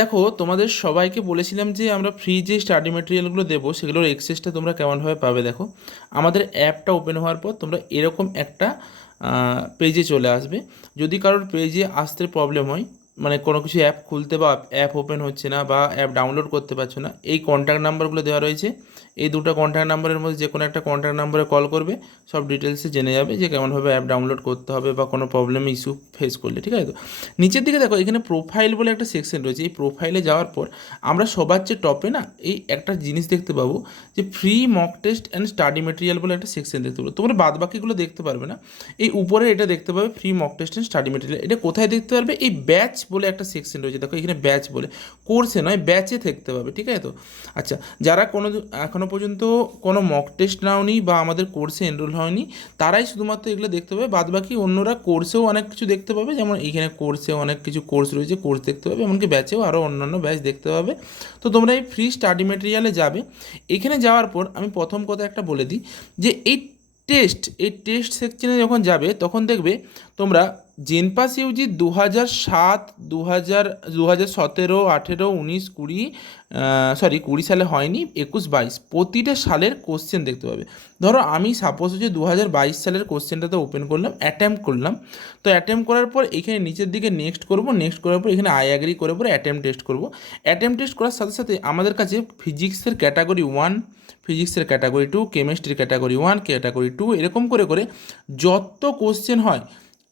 দেখো, তোমাদের সবাইকে বলেছিলাম যে আমরা ফ্রি যে স্টাডি মেটেরিয়ালগুলো দেবো সেগুলোর এক্সেসটা তোমরা কেমনভাবে পাবে। দেখো, আমাদের অ্যাপটা ওপেন হওয়ার পর তোমরা এরকম একটা পেজে চলে আসবে। যদি কারোর পেজে আসতে প্রবলেম হয়, মানে কোনো কিছু অ্যাপ খুলতে বা অ্যাপ ওপেন হচ্ছে না বা অ্যাপ ডাউনলোড করতে পারছো না, এই কন্ট্যাক্ট নাম্বারগুলো দেওয়া রয়েছে। এই দুটো কন্ট্যাক্ট নাম্বারের মধ্যে যে কোনো একটা কন্ট্যাক্ট নাম্বারে কল করবে, সব ডিটেলসে জেনে যাবে যে কেমনভাবে অ্যাপ ডাউনলোড করতে হবে বা কোনো প্রবলেম ইস্যু ফেস করলে। ঠিক আছে? তো নিচের দিকে দেখো, এখানে প্রোফাইল বলে একটা সেকশন রয়েছে। এই প্রোফাইলে যাওয়ার পর আমরা সবার চেয়ে টপে না এই একটা জিনিস দেখতে পাবো যে free mock test and study material বলে একটা সেকশন দেখতে পাবো। তোমরা বাদ বাকিগুলো দেখতে পারবে না, এই উপরে এটা দেখতে পাবে free mock test and study material. এটা কোথায় দেখতে পারবে? এই ব্যাচ বলে একটা সেকশন রয়েছে। দেখো এখানে ব্যাচ বলে, কোর্সে নয় ব্যাচে দেখতে পাবে। ঠিক আছে? তো আচ্ছা, যারা এখনও পর্যন্ত কোনো মক টেস্ট নাওনি বা আমাদের কোর্সে এনরোল হয়নি, তারাই শুধুমাত্র এগুলো দেখতে পাবে। বাদ বাকি অন্যরা কোর্সেও অনেক কিছু দেখতে পাবে, যেমন এইখানে কোর্সেও অনেক কিছু কোর্স রয়েছে, কোর্স দেখতে পাবে, এমনকি ব্যাচেও আরও অন্যান্য ব্যাচ দেখতে পাবে। তো তোমরা এই ফ্রি স্টাডি মেটেরিয়ালে যাবে। এখানে যাওয়ার পর আমি প্রথম কথা একটা বলে দিই যে এই টেস্ট সেকশনে যখন যাবে তখন দেখবে তোমরা জেনপাস ইউজি 2007, 2017, 18, 19, 20, 20 সালে হয়নি, 21, 22 প্রতিটা সালের কোশ্চেন দেখতে পাবে। ধরো আমি সাপোজ হচ্ছে 2022 সালের কোশ্চেনটাতে ওপেন করলাম, অ্যাটেম্প করলাম। তো অ্যাটেম্প করার পর এখানে নিচের দিকে নেক্সট করব, নেক্সট করার পর এখানে আই অ্যাগ্রি করে পরে অ্যাটেম্প টেস্ট করব। অ্যাটেম্প টেস্ট করার সাথে সাথে আমাদের কাছে ফিজিক্সের ক্যাটাগরি 1, ফিজিক্সের ক্যাটাগরি 2, কেমিস্ট্রির ক্যাটাগরি 1, ক্যাটাগরি 2, এরকম করে করে যত কোশ্চেন হয়,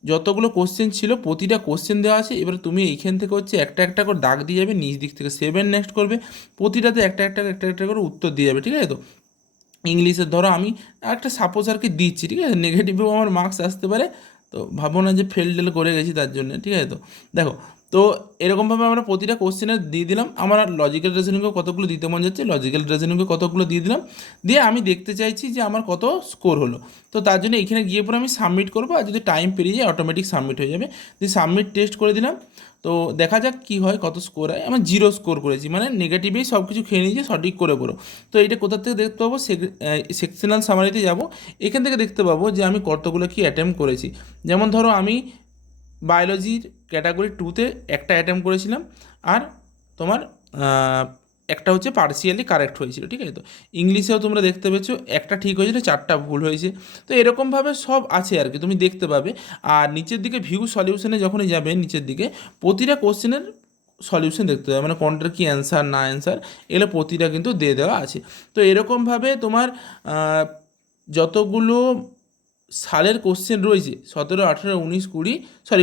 যতগুলো কোশ্চেন ছিল প্রতিটা কোশ্চেন দেওয়া আছে। এবার তুমি এইখান থেকে হচ্ছে একটা একটা করে দাগ দিয়ে যাবে, নিচ দিক থেকে 7 নেক্সট করবে, প্রতিটাতে একটা একটা করে উত্তর দিয়ে যাবে। ঠিক আছে? তো ইংলিশের ধরো আমি একটা সাপোজ আর কি দিচ্ছি, ঠিক আছে, নেগেটিভেও আমার মার্কস আসতে পারে, তো ভাবো না যে ফেল টেল করে গেছি তার জন্য। ঠিক আছে? তো দেখো, তো এরকমভাবে আমরা প্রতিটা কোশ্চেনের দিয়ে দিলাম। আমার লজিক্যাল রিজনিংও কতগুলো দিতে মন যাচ্ছে, লজিক্যাল রিজনিংও কতগুলো দিয়ে দিলাম। দিয়ে আমি দেখতে চাইছি যে আমার কত স্কোর হলো। তো তার জন্য এখানে গিয়ে পরে আমি সাবমিট করবো, আর যদি টাইম পেরিয়ে যায় অটোমেটিক সাবমিট হয়ে যাবে। দিয়ে সাবমিট টেস্ট করে দিলাম। তো দেখা যাক কী হয়, কত স্কোর হয়। আমার 0 স্কোর করেছি, মানে নেগেটিভেই সব কিছু খেয়ে নিয়েছি, সঠিক করে করো। তো এটা কোথা থেকে দেখতে পাবো? সেকশনাল সামারিতে যাব, এখান থেকে দেখতে পাবো যে আমি কতগুলো কি অ্যাটেম্প করেছি। যেমন ধরো আমি বায়োলজির ক্যাটাগরি 2তে একটা অ্যাটেম্প করেছিলাম, আর তোমার একটা হচ্ছে পার্সিয়ালি কারেক্ট হয়েছিল। ঠিক আছে? তো ইংলিশেও তোমরা দেখতে পেয়েছো একটা ঠিক হয়েছিল, 4টা ভুল হয়েছে। তো এরকমভাবে সব আছে আর কি, তুমি দেখতে পাবে। আর নিচের দিকে ভিউ সলিউশনে যখনই যাবে, নিচের দিকে প্রতিটা কোশ্চেনের সলিউশন দেখতে হবে, মানে কোনটার কি অ্যান্সার না অ্যান্সার, এগুলো প্রতিটা কিন্তু দিয়ে দেওয়া আছে। তো এরকমভাবে তোমার যতগুলো সালের কোশ্চেন রয়েছে, 17, 18, 19, 20,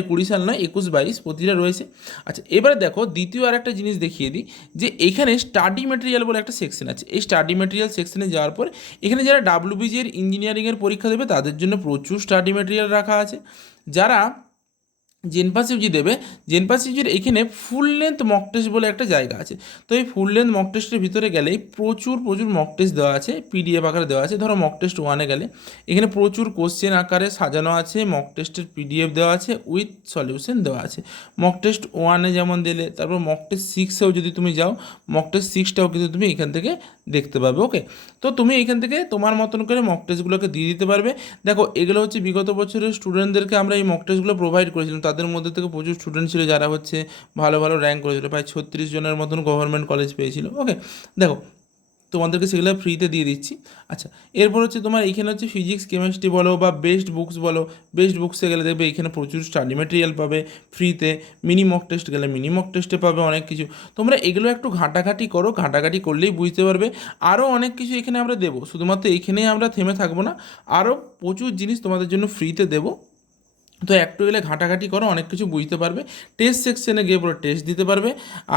20 সাল নয়, 21, 22 প্রতিটা রয়েছে। আচ্ছা, এবারে দেখো দ্বিতীয় আর একটা জিনিস দেখিয়ে দিই, যে এখানে স্টাডি মেটেরিয়াল বলে একটা সেকশন আছে। এই স্টাডি মেটেরিয়াল সেকশনে যাওয়ার পর এখানে যারা ডাব্লিউবিজি এর ইঞ্জিনিয়ারিংয়ের পরীক্ষা দেবে তাদের জন্য প্রচুর স্টাডি মেটেরিয়াল রাখা আছে। যারা জেনপাস ইউজি দেবে, জেনপাস ইউজির এখানে ফুল লেন্থ মক টেস্ট বলে একটা জায়গা আছে। তো এই ফুল লেন্থ মক টেস্টের ভিতরে গেলেই প্রচুর প্রচুর মক টেস্ট দেওয়া আছে, পিডিএফ আকারে দেওয়া আছে। ধরো মক টেস্ট 1-এ গেলে এখানে প্রচুর কোশ্চেন আকারে সাজানো আছে, মক টেস্টের পিডিএফ দেওয়া আছে, উইথ সলিউশন দেওয়া আছে। মক টেস্ট 1-এ যেমন দিলে, তারপর মক টেস্ট 6-এও যদি তুমি যাও, মক টেস্ট 6টাও কিন্তু তুমি এখান থেকে দেখতে পাবে। ওকে, তো তুমি এখান থেকে তোমার মতন করে মক টেস্টগুলোকে দিয়ে দিতে পারবে। দেখো, এগুলো হচ্ছে বিগত বছরের স্টুডেন্টদেরকে আমরা এই মক টেস্টগুলো প্রোভাইড করেছিলাম। তাদের মধ্যে থেকে প্রচুর স্টুডেন্ট ছিল যারা হচ্ছে ভালো ভালো র্যাঙ্ক করেছিল, প্রায় 36 জনের মতন গভর্নমেন্ট কলেজ পেয়েছিল। ওকে, দেখো তোমাদেরকে সেগুলো ফ্রিতে দিয়ে দিচ্ছি। আচ্ছা, এরপর হচ্ছে তোমার এইখানে হচ্ছে ফিজিক্স, কেমিস্ট্রি বলো বা বেস্ট বুকস বলো, বেস্ট বুকসে গেলে দেখবে এখানে প্রচুর স্টাডি মেটেরিয়াল পাবে ফ্রিতে। মিনি মক টেস্ট গেলে মিনি মক টেস্টে পাবে অনেক কিছু। তোমরা এগুলো একটু ঘাঁটাঘাঁটি করো, ঘাঁটাঘাঁটি করলেই বুঝতে পারবে। আরও অনেক কিছু এখানে আমরা দেবো, শুধুমাত্র এইখানেই আমরা থেমে থাকবো না, আরও প্রচুর জিনিস তোমাদের জন্য ফ্রিতে দেবো। তো একটু এলে ঘাঁটাঘাঁটি করো, অনেক কিছু বুঝতে পারবে। টেস্ট সেকশনে গিয়ে পরে টেস্ট দিতে পারবে,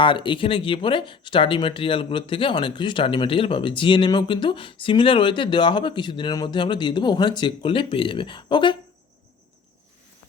আর এখানে গিয়ে পরে স্টাডি মেটেরিয়ালগুলোর থেকে অনেক কিছু স্টাডি মেটেরিয়াল পাবে। জিএনএমেও কিন্তু সিমিলার ওয়েতে দেওয়া হবে, কিছু দিনের মধ্যে আমরা দিয়ে দেবো, ওখানে চেক করলেই পেয়ে যাবে। ওকে।